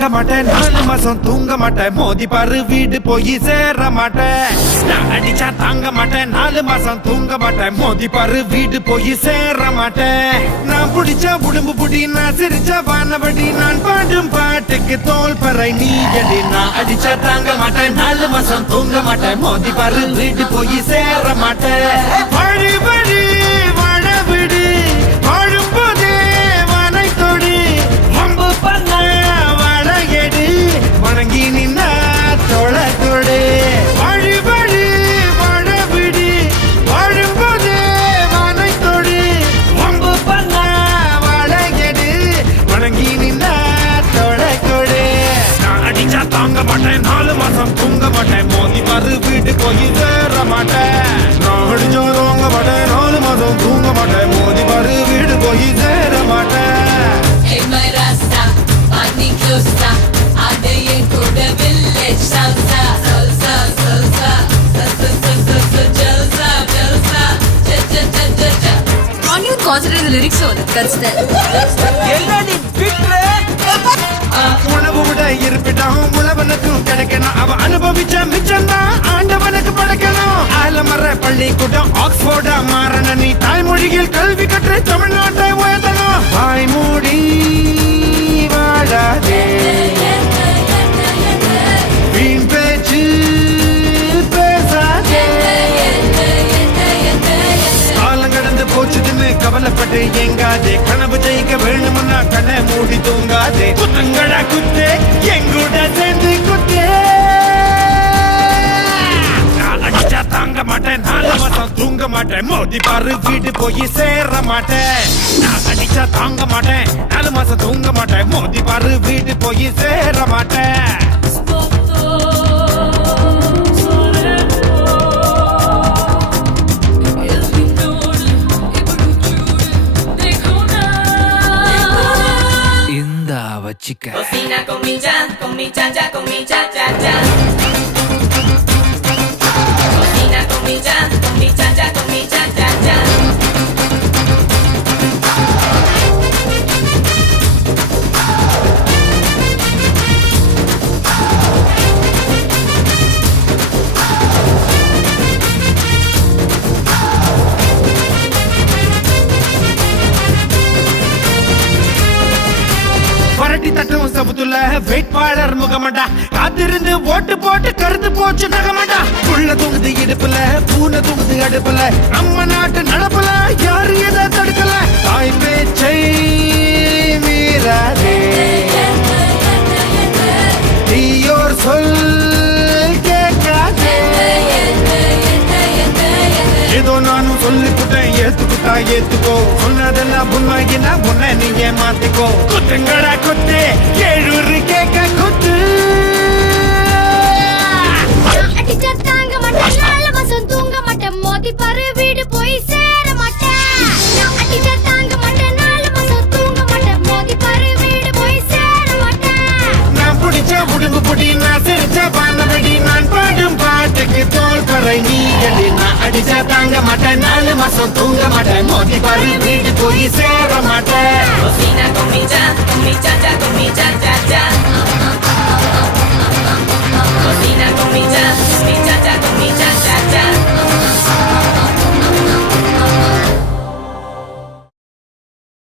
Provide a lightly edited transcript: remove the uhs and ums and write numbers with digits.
தாங்க மாட்டேன் 4 மாசம் தூங்க மாட்டேன் மோதி பாரு வீடு போய் சேர மாட்டேன் நான் அடிச்சா தாங்க மாட்டேன் 4 மாசம் தூங்க மாட்டேன் மோதி பாரு வீடு போய் சேர மாட்டேன் நான் புடிச்சா உடம்பு புடி நான் சிரிச்சா வானபடி நான் பாடும் பாட்டுக்கு தோல் பறை நீ அடி நான் அடிச்சா தாங்க மாட்டேன் 4 மாசம் தூங்க மாட்டேன் மோதி பாரு வீடு போய் சேர மாட்டேன் வழி வழி வாழ விடு வாழும் போதே வானை தொடு வம்பு பண்ண வளையடு வணங்கி நின்னா தொலை தொடு வழி வழி வாழ விடு வாழும் போதே வானை தொடு வம்பு பண்ண வளையடு வணங்கி நின்னா தொலை கொடு நான் அடிச்சா தாங்க மாட்டேன் 4 மாசம் தூங்க மாட்டேன் மோதி பாரு வீட்டு போய் சேர மாட்டேன் நான் அடிச்சா தாங்க மாட்டேன் 4 மாசம் தூங்க மாட்டேன் மோதி பாரு வீடு போய் சேர மாட்டேன் Hey my Rasta, money closer. Adaye kuda village salsa, salsa, salsa, salsa, salsa, salsa, jalsa, jalsa, ja ja ja ja ja. Can't you concentrate the lyrics on it? That's the. என்னடி பிட்ற உணவு விட இருப்பிடம் உழவனுக்கும் கிடைக்கணும் அவ அனுபவிச்ச மிச்சம்தான் ஆண்டவனுக்கு படைக்கணும் ஆலமர பள்ளிக்கூடம் ஆக்ஸ்போர்டா மாறன நீ தாய்மொழியில் கல்வி கற்று தமிழ்நாட்டை உயர்த்தணும் வாய் மூடி வாழாதே வீண் பேச்சு பேசாதே காலம் கடந்து போச்சுதுன்னு கவலைப்பட்டு எங்காதே கனவு ஜெயிக்க வேணும்னா கண்ணை மூடி தூங்காதே குத்துங்கடா குத்து எங்கூட சேர்ந்து குத்து நான் அடிச்சா தாங்க மாட்டேன் 4 மாசம் தூங்க மாட்டேன் மோதி பாரு வீடு போய் சேர மாட்டேன் நான் அடிச்சா தாங்க மாட்டேன் 4 மாசம் தூங்க மாட்டேன் மோதி பாரு வீடு போய் சேர மாட்டேன் வச்சிக்க Cocina con mi cha cha, con mi cha cha cha. Cocina con mi cha cha, con mi cha cha cha. வரட்டி தட்டும் சபுத்துல வேட்பாளர் முகமண்டா காத்திருந்து ஓட்டு போட்டு கருத்து போச்சு நகமண்டா புள்ள தூங்குது இடுப்புல பூனை தூங்குது அடுப்புல நம்ம நாட்டு நடப்புல யாரு எதை தடுக்கல தாய் பேச்சை மீறாதே தீயோர் சொல் கேட்காதே ஏதோ நானும் சொல்லிக்கிட்டேன் ஏத்துக்கிட்டா ஏத்துக்கோ சொன்னதெல்லாம் உண்மையினா உன்னை நீ ஏமாத்திக்கோ குத்துங்கடா குத்து கேழூரு கேட்க குத்து அடிச்சா தாங்க மாட்டேன் 4 மாசம் தூங்க மாட்டேன் மோதி பாரு வீடு போய் சேர மாட்டேன் நான் அடிச்சா தாங்க மாட்டேன் 4 மாசம் தூங்க மாட்டேன் மோதி பாரு வீடு போய் சேர மாட்டேன் நான் பிடிச்ச உடம்பு புடி நான் சிரிச்ச பானபடி நான் பாடும் பாட்டுக்கு தோல் பறை நீ அடி நான் அடிச்சா தாங்க மாட்டேன் 4 மாசம் தூங்க மாட்டேன் மோதி பாரு வீடு போய் சேர மாட்டேன் Cocina con mi cha cha, con mi cha cha cha. Cocina con mi cha cha, con mi cha cha.